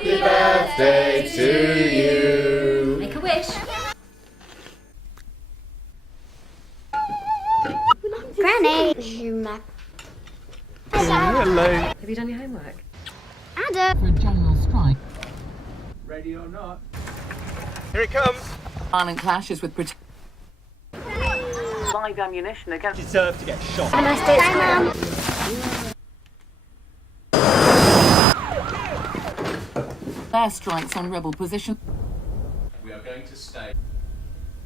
Happy birthday to you. Make a wish. Granny! Hello. Have you done your homework? Ada! For a general strike. Ready or not? Here it comes. Violent clashes with live ammunition against. Deserve to get shot. Have a nice day at school. Airstrikes on rebel position. We are going to stay.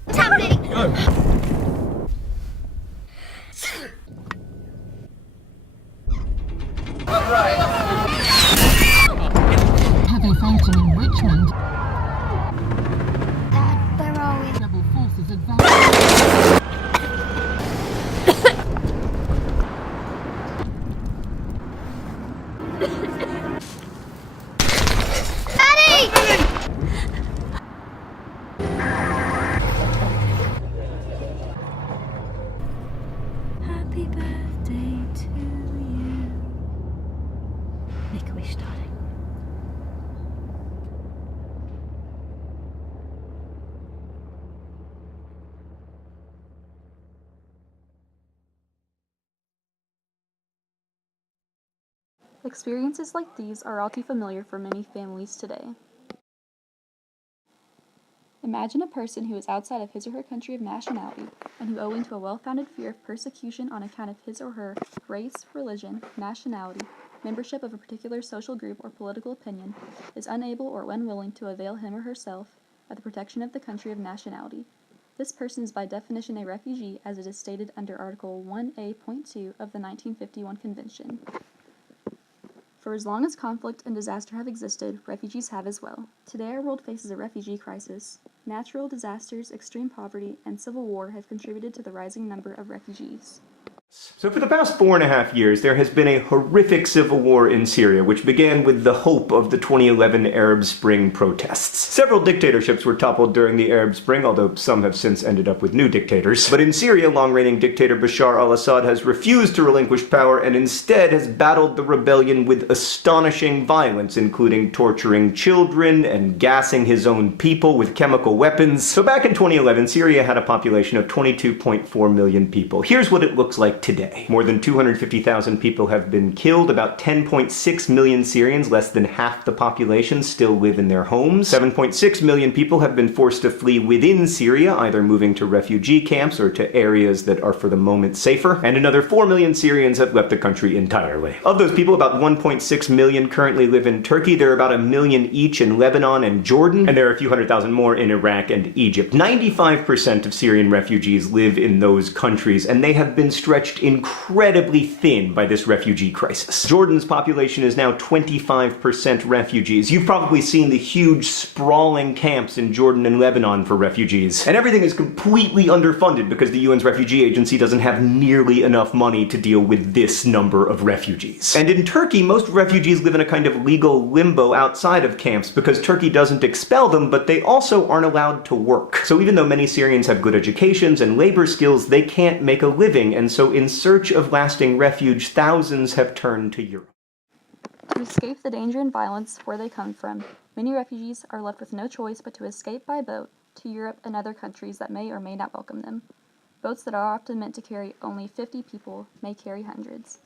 What's happening? Go. Heavy fighting in Richmond. Dad, where are we? Rebel forces advance. Happy birthday to you. Make a wish, darling. Experiences like these are all too familiar for many families today. Imagine a person who is outside of his or her country of nationality, and who, owing to a well-founded fear of persecution on account of his or her race, religion, nationality, membership of a particular social group or political opinion, is unable or unwilling to avail him or herself of the protection of the country of nationality. This person is by definition a refugee, as it is stated under Article 1A.2 of the 1951 Convention. For as long as conflict and disaster have existed, refugees have as well. Today our world faces a refugee crisis. Natural disasters, extreme poverty, and civil war have contributed to the rising number of refugees. So for the past 4.5 years, there has been a horrific civil war in Syria, which began with the hope of the 2011 Arab Spring protests. Several dictatorships were toppled during the Arab Spring, although some have since ended up with new dictators. But in Syria, long-reigning dictator Bashar al-Assad has refused to relinquish power and instead has battled the rebellion with astonishing violence, including torturing children and gassing his own people with chemical weapons. So back in 2011, Syria had a population of 22.4 million people. Here's what it looks like today. More than 250,000 people have been killed. About 10.6 million Syrians, less than half the population, still live in their homes. 7.6 million people have been forced to flee within Syria, either moving to refugee camps or to areas that are for the moment safer. And another 4 million Syrians have left the country entirely. Of those people, about 1.6 million currently live in Turkey. There are about 1 million each in Lebanon and Jordan, and there are a few 100,000 more in Iraq and Egypt. 95% of Syrian refugees live in those countries, and they have been stretched incredibly thin by this refugee crisis. Jordan's population is now 25% refugees. You've probably seen the huge sprawling camps in Jordan and Lebanon for refugees. And everything is completely underfunded because the UN's refugee agency doesn't have nearly enough money to deal with this number of refugees. And in Turkey, most refugees live in a kind of legal limbo outside of camps because Turkey doesn't expel them, but they also aren't allowed to work. So even though many Syrians have good educations and labor skills, they can't make a living, and so in search of lasting refuge, thousands have turned to Europe. To escape the danger and violence where they come from, many refugees are left with no choice but to escape by boat to Europe and other countries that may or may not welcome them. Boats that are often meant to carry only 50 people may carry hundreds.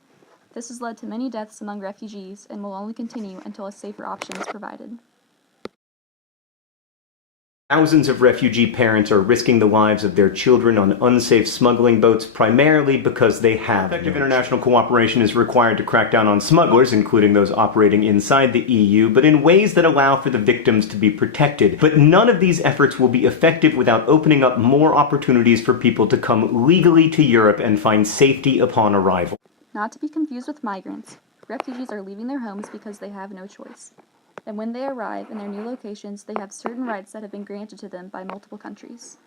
This has led to many deaths among refugees and will only continue until a safer option is provided. Thousands of refugee parents are risking the lives of their children on unsafe smuggling boats primarily because they have effective international cooperation is required to crack down on smugglers, including those operating inside the EU, but in ways that allow for the victims to be protected. But none of these efforts will be effective without opening up more opportunities for people to come legally to Europe and find safety upon arrival. Not to be confused with migrants, refugees are leaving their homes because they have no choice. And when they arrive in their new locations, they have certain rights that have been granted to them by multiple countries.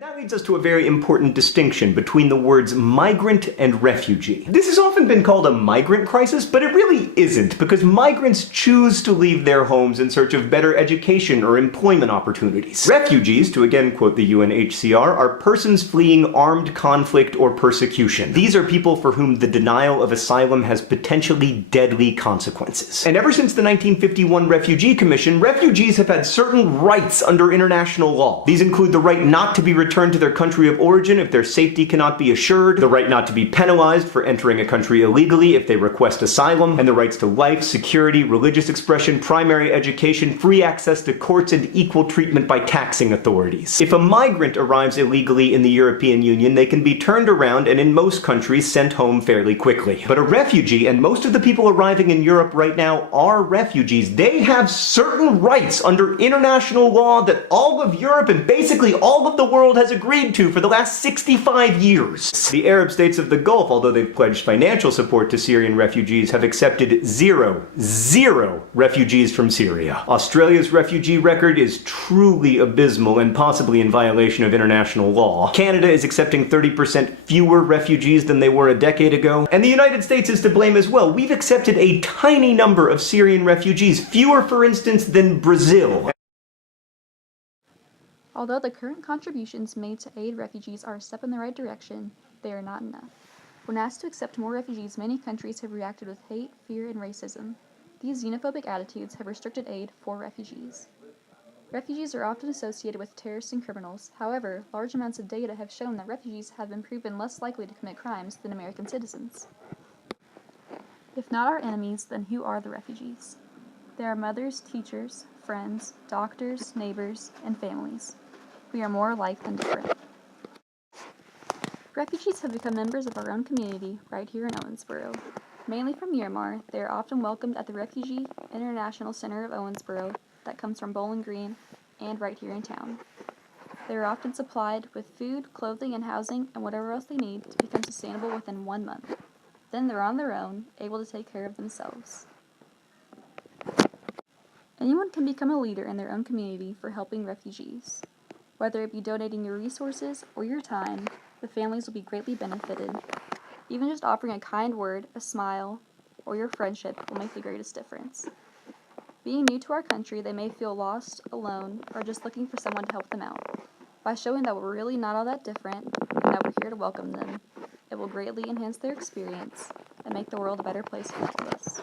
That leads us to a very important distinction between the words migrant and refugee. This has often been called a migrant crisis, but it really isn't, because migrants choose to leave their homes in search of better education or employment opportunities. Refugees, to again quote the UNHCR, are persons fleeing armed conflict or persecution. These are people for whom the denial of asylum has potentially deadly consequences. And ever since the 1951 Refugee Commission, refugees have had certain rights under international law. These include the right not to be returned to their country of origin if their safety cannot be assured, the right not to be penalized for entering a country illegally if they request asylum, and the rights to life, security, religious expression, primary education, free access to courts, and equal treatment by taxing authorities. If a migrant arrives illegally in the European Union, they can be turned around and in most countries sent home fairly quickly. But a refugee, and most of the people arriving in Europe right now are refugees, they have certain rights under international law that all of Europe and basically all of the world has agreed to for the last 65 years. The Arab states of the Gulf, although they've pledged financial support to Syrian refugees, have accepted zero refugees from Syria. Australia's refugee record is truly abysmal and possibly in violation of international law. Canada is accepting 30% fewer refugees than they were a decade ago. And the United States is to blame as well. We've accepted a tiny number of Syrian refugees, fewer, for instance, than Brazil. Although the current contributions made to aid refugees are a step in the right direction, they are not enough. When asked to accept more refugees, many countries have reacted with hate, fear, and racism. These xenophobic attitudes have restricted aid for refugees. Refugees are often associated with terrorists and criminals. However, large amounts of data have shown that refugees have been proven less likely to commit crimes than American citizens. If not our enemies, then who are the refugees? They are mothers, teachers, friends, doctors, neighbors, and families. We are more alike than different. Refugees have become members of our own community right here in Owensboro. Mainly from Myanmar, they are often welcomed at the Refugee International Center of Owensboro that comes from Bowling Green and right here in town. They are often supplied with food, clothing, and housing, and whatever else they need to become sustainable within 1 month. Then they're on their own, able to take care of themselves. Anyone can become a leader in their own community for helping refugees. Whether it be donating your resources or your time, the families will be greatly benefited. Even just offering a kind word, a smile, or your friendship will make the greatest difference. Being new to our country, they may feel lost, alone, or just looking for someone to help them out. By showing that we're really not all that different and that we're here to welcome them, it will greatly enhance their experience and make the world a better place for all of us.